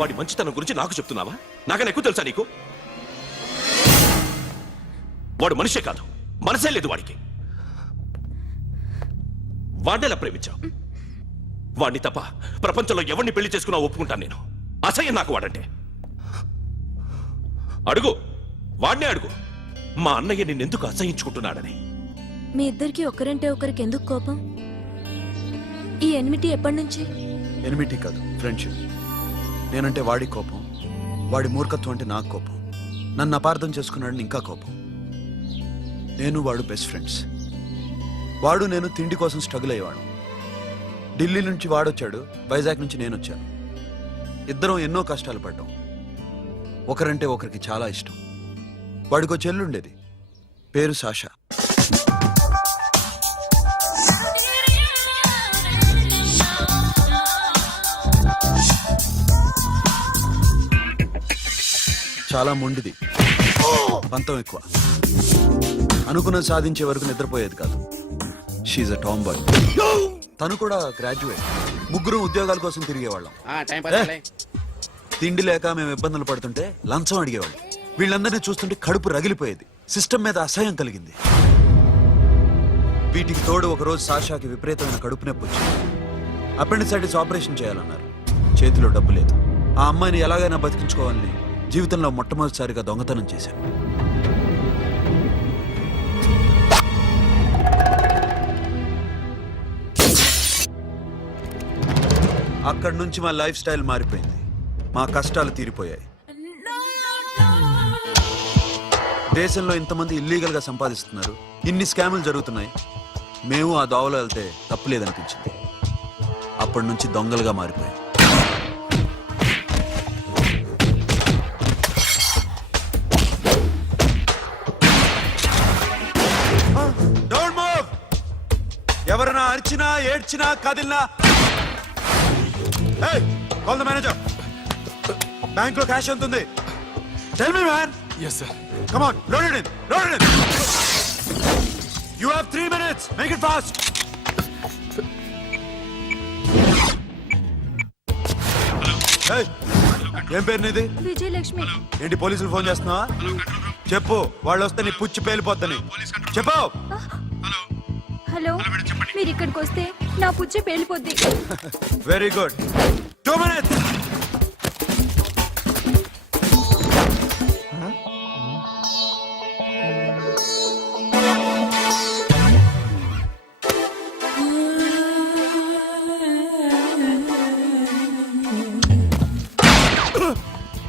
వాడి మంచితనం గురించి నాకు చెప్తున్నావా? నాకన్నా ఎక్కువ తెలుసా నీకు? వాడు మనిషే కాదు, మనసే లేదు వాడికి. వాడినెలా ప్రేమించావు? వాడిని తప్ప ప్రపంచంలో ఎవరిని పెళ్లి చేసుకున్నా ఒప్పుకుంటాను నేను. అసహ్యం నాకు వాడంటే. అడుగు, వాడినే అడుగు, మా అన్నయ్య నిన్నెందుకు అసహించుకుంటున్నాడని. మీ ఇద్దరికి ఒకరంటే ఒకరికి ఎందుకు కోపం? ఈ ఎనిమిటీ ఎప్పటి నుంచి? ఎనిమిటీ కాదు, ఫ్రెండ్షిప్. నేనంటే వాడి కోపం, వాడి మూర్ఖత్వం అంటే నాకు కోపం. నన్ను అపార్థం చేసుకున్నాడని ఇంకా కోపం. నేను వాడు బెస్ట్ ఫ్రెండ్స్. వాడు నేను తిండి కోసం స్ట్రగుల్ అయ్యేవాడు. ఢిల్లీ నుంచి వాడొచ్చాడు, వైజాగ్ నుంచి నేను వచ్చాను. ఇద్దరం ఎన్నో కష్టాలు పడ్డాం. ఒకరంటే ఒకరికి చాలా ఇష్టం. వాడికో చెల్లుండేది, పేరు సాషా. చాలా మొండిది, పంతం ఎక్కువ. అనుకున్నది సాధించే వరకు నిద్రపోయేది కాదు. She's a tomboy. తను కూడా గ్రాడ్యుయేట్. ముగ్గురు ఉద్యోగాల కోసం తిరిగేవాళ్ళం. తిండి లేక మేము ఇబ్బందులు పడుతుంటే లంచం అడిగేవాళ్ళం. వీళ్ళందరినీ చూస్తుంటే కడుపు రగిలిపోయేది. సిస్టమ్ మీద అసహ్యం కలిగింది. వీటికి తోడు ఒకరోజు సాషాకి విపరీతమైన కడుపు నొప్పి వచ్చింది. అపెండిసైటిస్ ఆపరేషన్ చేయాలన్నారు. చేతిలో డబ్బు లేదు. ఆ అమ్మాయిని ఎలాగైనా బతికించుకోవాలని జీవితంలో మొట్టమొదటిసారిగా దొంగతనం చేశాను. అక్కడి నుంచి మా లైఫ్ స్టైల్ మారిపోయింది. మా కష్టాలు తీరిపోయాయి. దేశంలో ఇంతమంది ఇల్లీగల్ గా సంపాదిస్తున్నారు, ఇన్ని స్కాములు జరుగుతున్నాయి. మేము ఆ దోవలో వెళ్తే తప్పులేదనిపించింది. అప్పటి నుంచి దొంగలుగా మారిపోయాం. ఎవరైనా అరిచినా ఏడ్చినా కదిలినా కాల్ ద మేనేజర్. బ్యాంక్ లో క్యాష్ ఎంత ఉంది? Tell me man. yes sir. come on, load it in, load it in. you have 3 minutes, make it fast. hey, ఏం పేరు నీది? విజయలక్ష్మి. ఏంటి పోలీసులు ఫోన్ చేస్తున్నావా? చెప్పు, వాళ్ళు వస్తే నీ పుచ్చి పేలిపోద్దని చెప్పు. హలో, మీరు ఇక్కడికి వస్తే నా పుచ్చే పేలిపోద్ది. Very good. 2 minutes.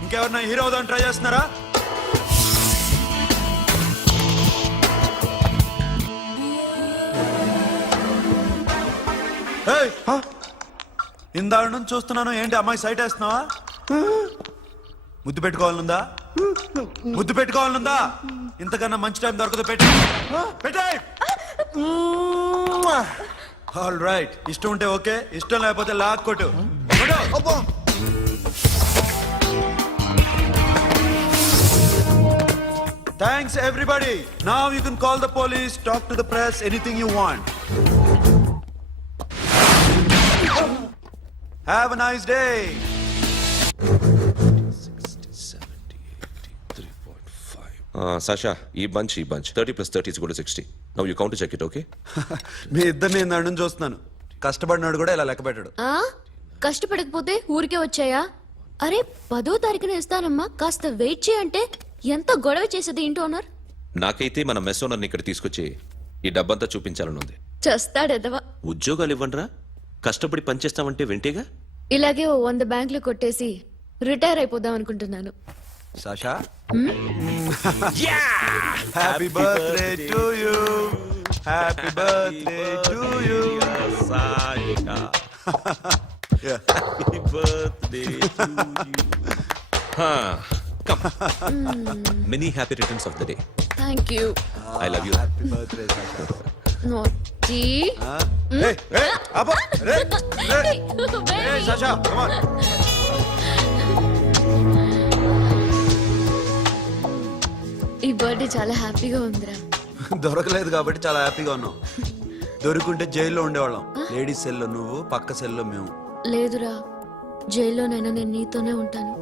ఇంకెవరన్నా హీరో అవుదాం ట్రై చేస్తున్నారా? ఇందాక నుంచి చూస్తున్నాను, ఏంటి అమ్మాయి సైట్ వేస్తున్నావా? ముద్దు పెట్టుకోవాలనుందా? ముద్దు పెట్టుకోవాలనుందా? ఇంతకన్నా మంచి టైం దొరకదు. పెట్టే. ఆల్ రైట్, ఇష్టం ఉంటే ఓకే, ఇష్టం లేకపోతే లాక్ కొట్టు. Thanks everybody. Now you can call the police, talk to the press, anything you want. Have a nice day. 60, 70, 80, 3.5. Sasha, ఈ bunch 30 plus 30 is equal to 60. Now you count to check it, okay? మీ ఇద్దరిని నేను నన్ను చూస్తున్నాను. కష్టపడినాడు కూడా ఇలా లెక్క పెట్టాడు. కష్టపడకపోతే ఊరికే వచ్చాయా? అరే 10వ తారీఖున ఇస్తానమ్మా, కాస్త వెయిట్ చేయంటే ఎంత గొడవ చేసేది ఇంటి ఓనర్. నాకైతే మన మెస్ ఓనర్ని ఇక్కడ తీసుకొచ్చి ఈ డబ్బంతా చూపించాలని ఉంది. చేస్తాడెదవా. ఉద్యోగాలు ఇవ్వండిరా, కష్టపడి పనిచేస్తామంటే వింటేగా. ఇలాగే 100 బ్యాంకులు కొట్టేసి రిటైర్ అయిపోదాం అనుకుంటున్నాను. Sasha, happy birthday to you. Happy birthday to you Sasha. Happy birthday to you. Come. Many happy returns of the day. Thank you. I love you. Happy birthday Sasha. Naughty. Hey, Abba, hey, Sasha, come on. ఈ birthday చాలా హ్యాపీగా ఉందిరా. దొరకలేదు కాబట్టి చాలా హ్యాపీగా ఉన్నాం. దొరుకుంటే జైల్లో ఉండేవాళ్ళం. లేడీస్ సెల్లో నువ్వు, పక్క సెల్లో మేము. లేదురా, జైల్లోనైనా నేను నీతోనే ఉంటాను.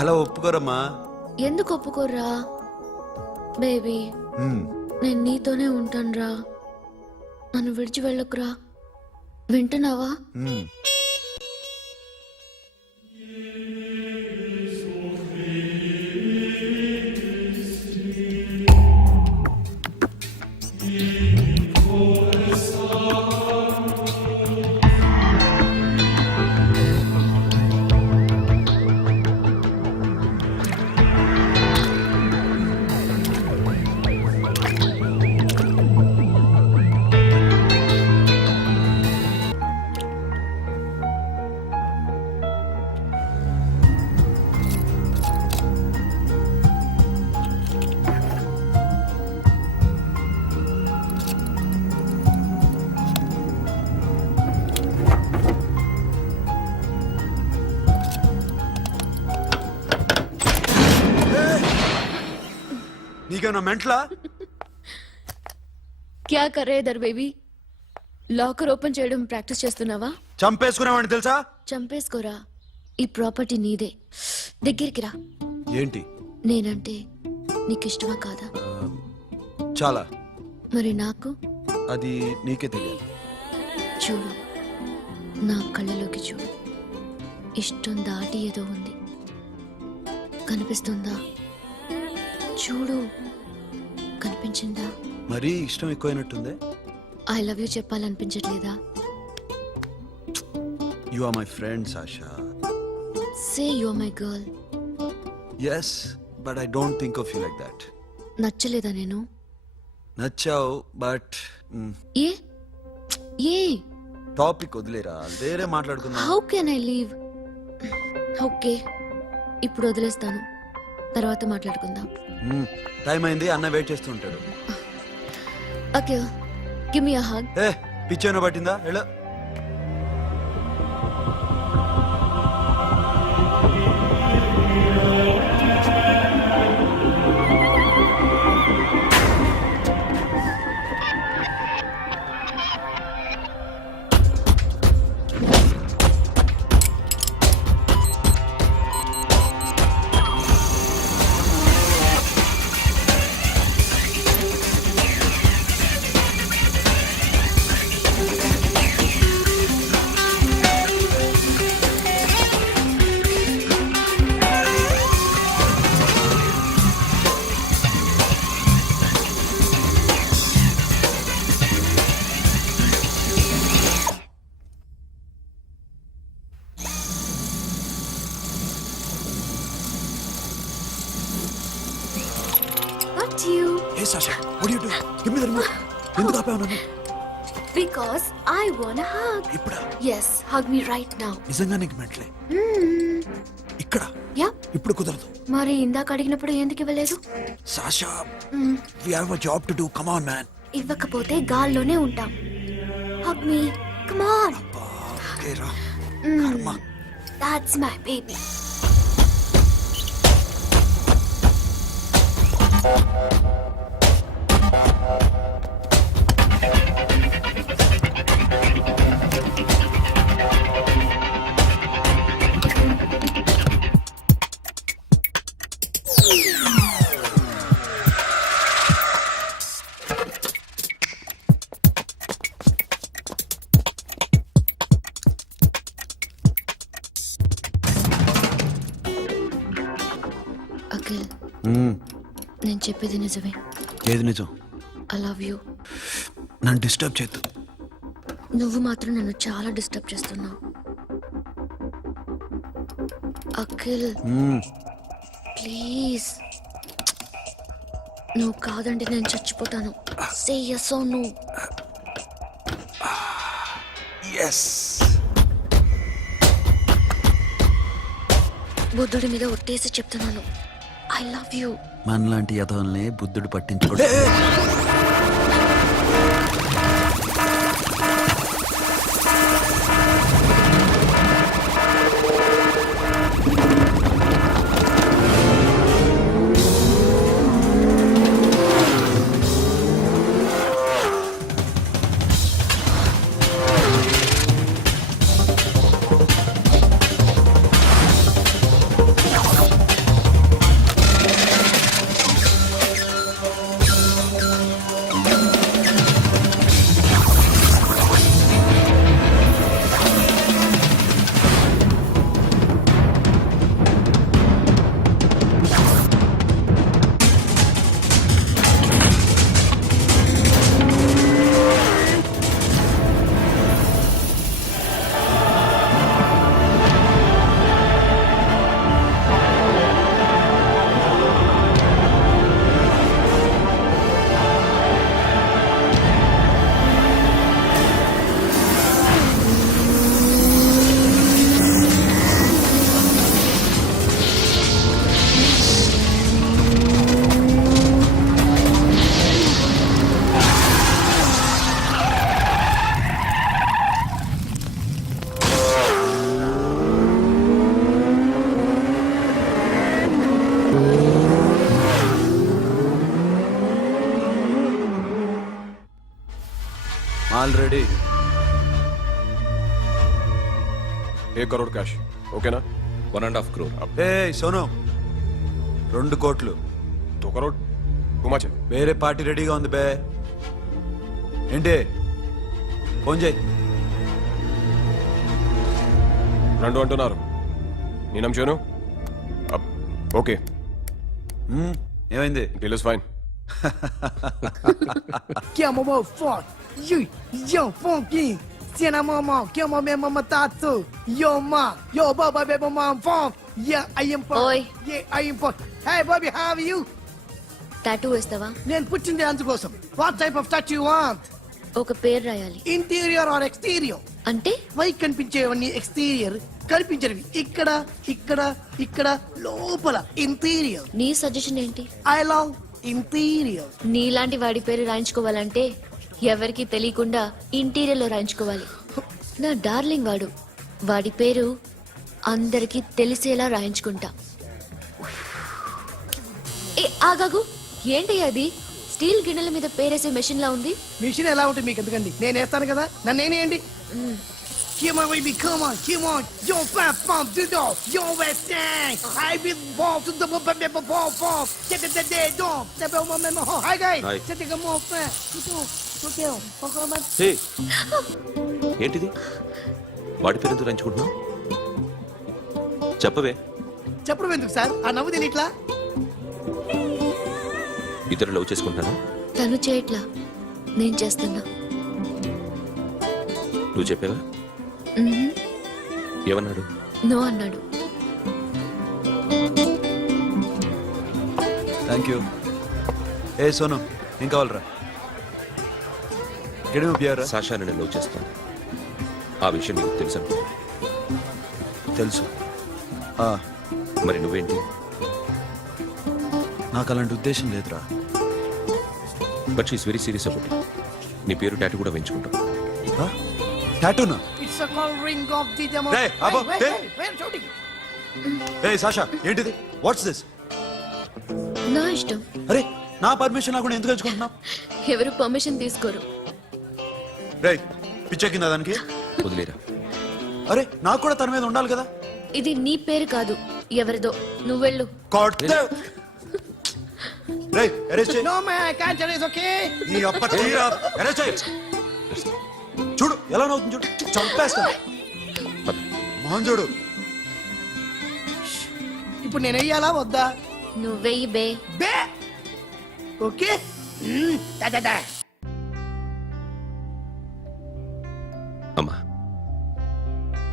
అలా ఒప్పుకోరమ్మా. ఎందుకు ఒప్పుకోర్రా బేబీ? మ్మ్. నేను నీతోనే ఉంటానురా. నన్ను విడిచి వెళ్ళకురా. వింటున్నావా? మ్మ్. నీకేమన్నా మెంట్లా? క్యా కరే ఇధర్ బేబీ? లాకర్ ఓపెన్ చేయడం ప్రాక్టీస్ చేస్తున్నావా? చంపేసుకునేవాడిని తెలుసా? చంపేసుకోరా. ఈ ప్రాపర్టీ నీదే. దగ్గరికి రా. ఏంటి? నేనంటే నీకు ఇష్టమా కాదా? చాలా. మరి నాకు? అది నీకే తెలియాలి. చూడు, నా కళ్ళలోకి చూడు. ఇష్టం దాటి ఏదో ఉంది. కనిపిస్తుందా? చూడు, కనిపించిందా? మరీ ఇష్టం ఎక్కువైనట్టుందే. ఐ లవ్ యూ చెప్పాలనిపించట్లేదా? You are my friend Sasha. Say you are my girl. Yes, but I don't think of you like that. నచ్చలేదా నేను? నచ్చావు, బట్ ఏ ఏ టాపిక్ వదిలేరా, వేరే మాట్లాడుకుందాం. How can I leave? Okay, ఇప్పుడు వదిలేస్తాను. తర్వాత మాట్లాడుకుందాం. టైం అయింది, అన్న వెయిట్ చేస్తూ ఉంటాడు. Okay, give me a hug. ఏ పిచ్చేనో పట్టిందా? Hello. Not you. Hey Sasha, what are you doing? Give me the remote. ఎందుకు ఆపావు నన్ను? Because I want a hug. ఇప్పుడా? Yes, hug me right now. నిజంగా నీకు మెంట్లే? ఇక్కడ Yeah. ఇప్పుడు కుదరదు. మరి ఇందాక అడిగినప్పుడు ఎందుకు ఇవ్వలేదు? Sasha, we have a job to do. Come on, man. ఇవ్వకపోతే గాల్లోనే ఉంటాం. Hug me. Come on. Okay, రా. కర్మ. That's my baby. అఖిల్, నేను చెప్పేది నిజమే. ఏది నిజం? I love you. నన్ను డిస్టర్బ్ చేయొద్దు. నువ్వు మాత్రం నన్ను చాలా డిస్టర్బ్ చేస్తున్నావు. అఖిల్, ప్లీజ్. నువ్వు కాదంటే నేను చచ్చిపోతాను. సే yes or no. ఎస్. బుద్ధుడి మీద ఒట్టేసి చెప్తున్నాను. I love you. మనలాంటి యథోల్ని బుద్ధుడు పట్టించుకోడు. ఆల్రెడీ 1 करोड़ कैश ओके ना 1.5 crore. ఏ సోను 2 కోట్లు 2 करोड़ टू मच है వేరే పార్టీ రెడీగా ఉంది బే ఏంటి ఫోన్ చేయి రెండు అంటున్నారు నేను చేయను ఓకే ఏమైంది deal is fine Que é uma foto, yo, funky. Cena mama, que é uma mesma tato. Yo, ma, yo, baba, baby, mom, funk. Yeah, I am funk. Oi. Yeah, I am funk. Hey, Bobby, how are you? Tattoo వేస్తావా? నేను పుట్టింది అందుకోసం. What type of tattoo you want? ఒక పేరు రాయాలి. Interior or exterior? అంటే పై కనిపించేవన్నీ exterior, కనిపించేవి ఇక్కడ ఇక్కడ ఇక్కడ లోపల ఇంటీరియర్. నీ సజెషన్ ఏంటి? I love interior. నీలాంటి వాడి పేరు రాయించుకోవాలంటే ఎవరికి తెలియకుండా ఇంటీరియర్ లో రాయించుకోవాలి. నా డార్లింగ్ వాడు, వాడి పేరు అందరికి తెలిసేలా రాయించుకుంటా. ఏ ఆగాగు, ఏంటి అది? స్టీల్ గిన్నెల మీద పేరేసే మెషిన్ లా ఉంది. మిషన్ ఎలా ఉంటుంది మీకు ఎందుకండి? నేను వేస్తాను కదా, నన్ను నేనేయండి. Come on, baby, come on, come on. Yo, fat pump, do do. Yo, West End. I will walk to the ball. Get the day, don't. Never remember. Hi, guys. Hi. Set the more fat. Okay, okay. హే ఏంటిది? వాడి పేరు ఎందుకు రంచుకుంటున్నావు? చెప్పవే. చెప్పడం ఎందుకు sir? ఆ నవ్వు తిని ఇట్లా. ఇద్దరు లవ్ చేసుకుంటానా? తను చేయట్లా, నేను చేస్తున్నా. నువ్వు చెప్పావా? ఏమన్నాడు? నో అన్నాడు. Thank you. ఏ సోను ఏం కావాలరా? గడిమి బియారా? సాషాని నేను లవ్ చేస్తాను. ఆ విషయం నీకు తెలుసు అనుకో. తెలుసు. మరి నువ్వేంటి? నాకు అలాంటి ఉద్దేశం లేదురా. But she's very serious about. నీ పేరు టాటూ కూడా వేయించుకుంటాం. టాటూనా? It's a call ring of the demo. Hey, Abba, hey. Wait, shouting. A Sasha ఏంటిది? What's this? నా ఇష్టం. అరే నా పర్మిషన్ లేకుండా ఎందుకు ఎంచుకుంటున్నావు? ఎవరు పర్మిషన్ తీసుకోరు. రే పిచ్చెక్కిందా దానికి? వదిలేరా. అరే నాకు కూడా తన మీద ఉండాలి కదా. ఇది నీ పేరు కాదు, ఎవరిదో. నువ్వెళ్ళు. రే అరెస్ట్ చేయి. No, man, I can't tell you, it's okay? నీ అప్ప తీరా అరెస్ట్ చేయి. చూడు ఎలా నవ్వుతుంది చూడు. చంపేస్తా. మోహన్ చూడు. ఇప్పుడు నేను వెయ్యాలా వద్దా? నువ్వెయ్యి బే. బే ఓకే. Da. అమ్మా,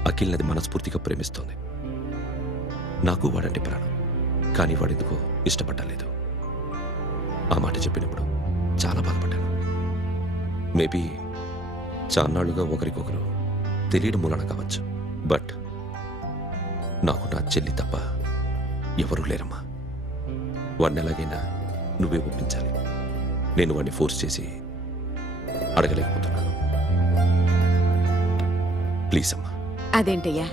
అఖిల్ నది మనస్ఫూర్తిగా ప్రేమిస్తోంది. నాకు వాడంటే ప్రాణం, కానీ వాడెందుకో ఇష్టపడలేదు. ఆ మాట చెప్పినప్పుడు చాలా బాధపడ్డాను. మేబీ చాన్నాళ్లుగా ఒకరికొకరు తెలియడం మూలన కావచ్చు. బట్ నాకు నా చెల్లి తప్ప ఎవరూ లేరమ్మా. వాడిని ఎలాగైనా నువ్వే ఒప్పించాలి. నేను వాడిని ఫోర్స్ చేసి అడగలేకపోతున్నాను. ప్లీజ్ అమ్మా. అదేంటయ్యా,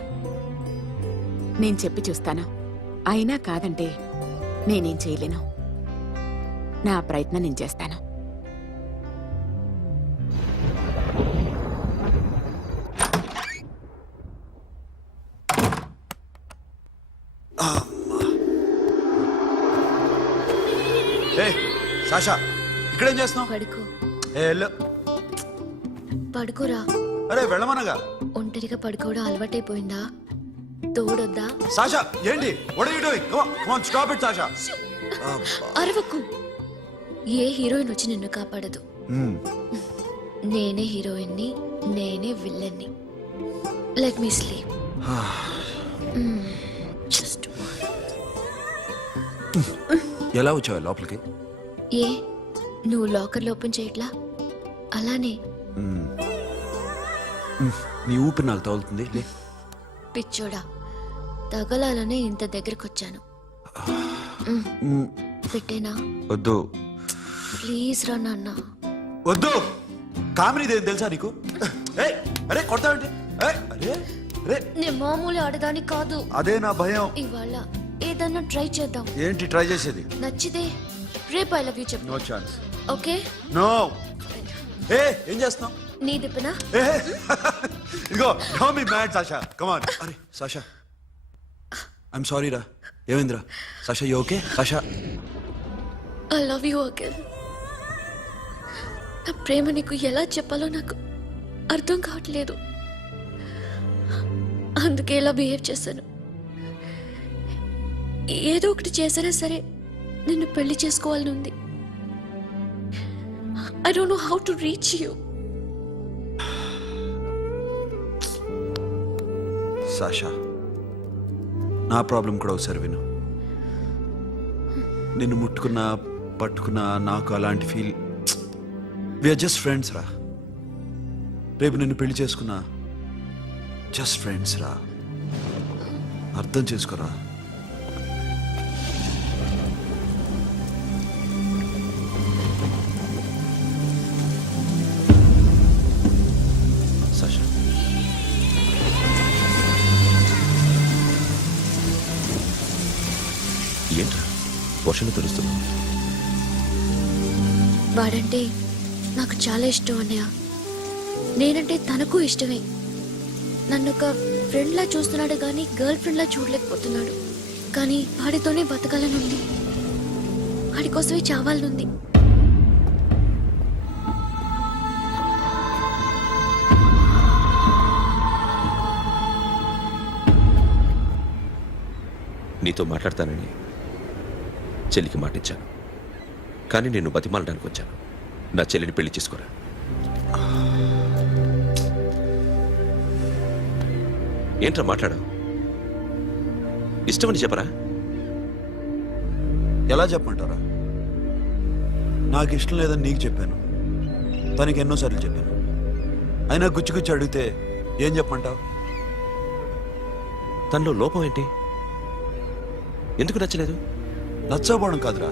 నేను చెప్పి చూస్తాను. అయినా కాదంటే నేనేం చేయలేను. నా ప్రయత్నం నేను చేస్తాను. ఏ సాషా ఇక్కడేం చేస్తున్నావు? పడుకో. ఏ వెళ్ళు. పడుకోరా. అరే వెళ్ళమనగా. ఒంటరిగా పడుకోవడం అలవాటైపోయిందా? తోడొద్దా? సాషా ఏంటి? What are you doing? Come on stop it Sasha. అరవకు. ఏ హీరోయిన్ వచ్చి నిన్ను కాపాడదు. నేనే హీరోయిన్ని, నేనే విల్లన్ని. Let me sleep. జస్ట్ ఎలా వచ్చావు లోపలికి? ఏ నువ్వు లాకర్లో ఓపెన్ చేయట్లా? అలానే. నీ ఊపిరి నాకు తగులుతుంది. లే. పిచ్చోడా, తగలాలనే ఇంత దగ్గరకొచ్చాను. పెట్టేనా? వద్దు. ప్లీజ్ రా నాన్న. వద్దు. కామెడీ తెలుసా నీకు? ఏయ్, అరే కొడతావేంటి? ఏయ్, అరే అరే నేను మామూలు ఆడదాని కాదు. అదే నా భయం. ఇవాళ ఏదన్నా ట్రై చేద్దాం. ఏంటి ట్రై చేసేది? నచ్చితే రేపు ఐ లవ్ యూ చెప్పు. No chance. ఓకే. నో. ఏ ఏం చేస్తున్నావు? నీ దిప్పునా ఇదిగో don't be mad Sasha come on అరే సాషా ఐఎమ్ సారీ రా ఏమైందిరా Sasha you okay Sasha I love you again. నా ప్రేమ నీకు ఎలా చెప్పాలో నాకు అర్థం కావట్లేదు. అందుకే ఇలా బిహేవ్ చేశాను. ఏదో ఒకటి చేసినా సరే నిన్ను పెళ్లి చేసుకోవాలని ఉంది. I don't know how to reach you. Sasha నా ప్రాబ్లం కూడా ఒకసారి విను. నిన్ను ముట్టుకున్నా పట్టుకున్నా నాకు అలాంటి ఫీల్. వీఆర్ జస్ట్ ఫ్రెండ్స్ రా. రేపు నిన్ను పెళ్లి చేసుకున్నా జస్ట్ ఫ్రెండ్స్ రా. అర్థం చేసుకోరా. సాషా ఏంట్రా వర్షంలో తెలుస్తున్నావు? వాడంటే నాకు చాలా ఇష్టం అన్నయ్య. నేనంటే తనకు ఇష్టమే. నన్ను ఒక ఫ్రెండ్లా చూస్తున్నాడు కానీ గర్ల్ ఫ్రెండ్లా చూడలేకపోతున్నాడు. కానీ వాడితోనే బతకాలని ఉంది. వాడి కోసమే చావాలనుంది. నీతో మాట్లాడతానని చెల్లికి మాటిచ్చాను, కానీ నేను బతిమాలడానికి వచ్చాను. నా చెల్లిని పెళ్లి చేసుకోరా. ఏంట్రా మాట్లాడా? ఇష్టమని చెప్పరా? ఎలా చెప్పమంటారా? నాకు ఇష్టం లేదని నీకు చెప్పాను, తనకి ఎన్నోసార్లు చెప్పాను. అయినా గుచ్చి గుచ్చి అడిగితే ఏం చెప్పమంటావు? తనలో లోపం ఏంటి? ఎందుకు నచ్చలేదు? నచ్చకపోవడం కాదురా,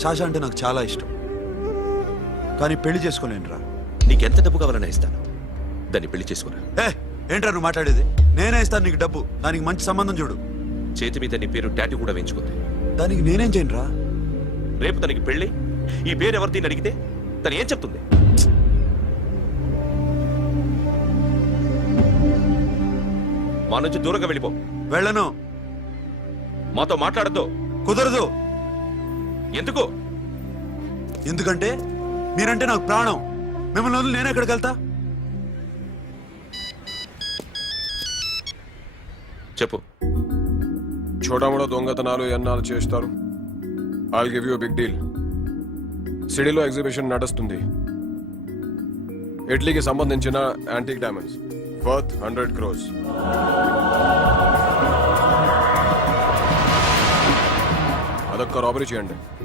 సాషా అంటే నాకు చాలా ఇష్టం, కానీ పెళ్లి చేసుకోలేనురా. నీకెంత డబ్బు కావాలన్నా ఇస్తాను, దాన్ని పెళ్లి చేసుకోరా. ఏంట్రా నువ్వు మాట్లాడేది? నేనే ఇస్తాను నీకు డబ్బు, దానికి మంచి సంబంధం చూడు. చేతి మీద నీ పేరు టాటూ కూడా వేయించుకుంది. దానికి నేనేం చేయనురా? రేపు తనకి పెళ్ళి ఈ పేరు ఎవరిని అడిగితే తను ఏం చెప్తుంది? మా నుంచి దూరంగా వెళ్ళిపో. వెళ్ళను. మాతో మాట్లాడద్దు. కుదరదు. ఎందుకు? ఎందుకంటే మీరంటే నాకు ప్రాణం. మిమ్మల్ని వదిలి నేను ఎక్కడికి వెళ్తా? చెప్పు. చోటామోడా దొంగతనాలు ఎన్నాళ్ళు చేస్తారు? I'll give you big deal. సిటీలో ఎగ్జిబిషన్ నడుస్తుంది. ఇటలీకి సంబంధించిన యాంటిక్ డైమండ్స్ వర్త్ 100 crores. అదొక్క రాబరీ చేయండి.